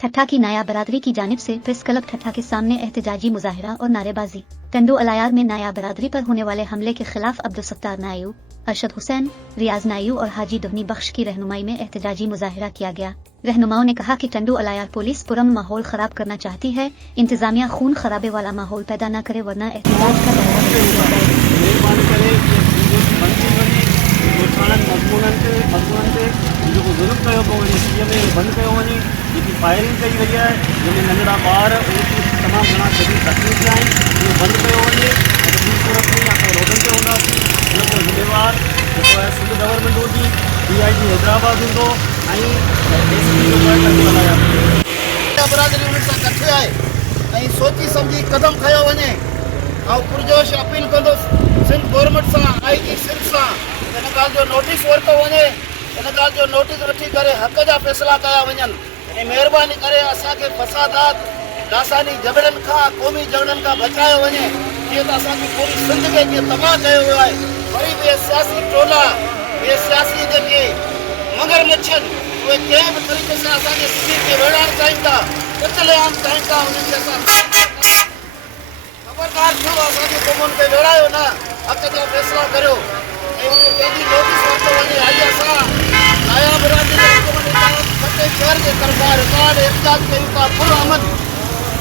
ठट्ठा की नाया बरादरी की जानिब से प्रेस क्लब ठट्ठा के सामने एहतजाजी मुजाहिरा और नारेबाजी। टंडू अलायार में नाया बरादरी पर होने वाले हमले के खिलाफ अब्दुल सत्तार नायू, अरशद हुसैन, रियाज नायू और हाजी दोहनी बख्श की रहनुमाई में एहतजाजी मुजाहिरा किया गया। रहनुमाओं ने कहा कि टंडू अलायार पुलिस पुरम माहौल खराब करना चाहती है, इंतजामिया खून खराबे वाला माहौल पैदा न करे वरना एहतजाज का फायरिंग कई वही है जैसे नंढड़ा ॿार तमाम घना शरीर तकलीफ़ आहिनि बंद कयो वञे ॿी सूरत में असां रोडनि ते हूंदासीं हुन जो ज़िम्मेवार जेको आहे सिंध गवर्नमेंट हूंदी DIG हैदराबाद हूंदो बरादरी उन्हनि सां कठे आहे सोची सम्झी कदम खयो वञे पुरजोश अपील कंदुसि सिंध गवर्नमेंट सां IG सिंध सां इन ॻाल्हि जो नोटिस वरितो वञे इन ॻाल्हि जो नोटिस वठी करे हक़ जा फ़ैसिला कया वञनि। मेहरबानी करे असांखे फसादात लासानी झगड़नि खां क़ौमी झगड़नि खां बचायो वञे जीअं त असांजी पूरी सिंध खे जीअं तबाह कयो वियो आहे। वरी बि सियासी टोला सियासी जेके मगर मच्छनि उहे कंहिं बि तरीक़े सां असांजे सिंध खे वेड़ाइणु चाहिनि था कतलेआम चाहिनि था उन्हनि खे असां ख़बरदार थियो असांजे क़ौमुनि खे वेड़ायो न हक़ जा फ़ैसिला करियो ऐं कंहिंजी नोटिस वरितो वञे अॼु असां नाया बरादरी शहर के तरफा रिकॉर्ड एहतजाज कयूं था पुरअमन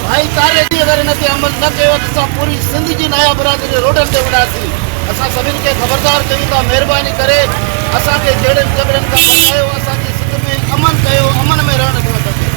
भाईचारे जी अगरि हिनखे अमल न कयो त असां पूरी सिंध जी नाया बरादरी रोडनि ते विढ़ासीं। असां सभिनि खे ख़बरदार कयूं था महिरबानी करे असांखे जहिड़नि झगड़नि खां बचायो असांजी सिंध में अमन कयो अमन में रहण थो खपे।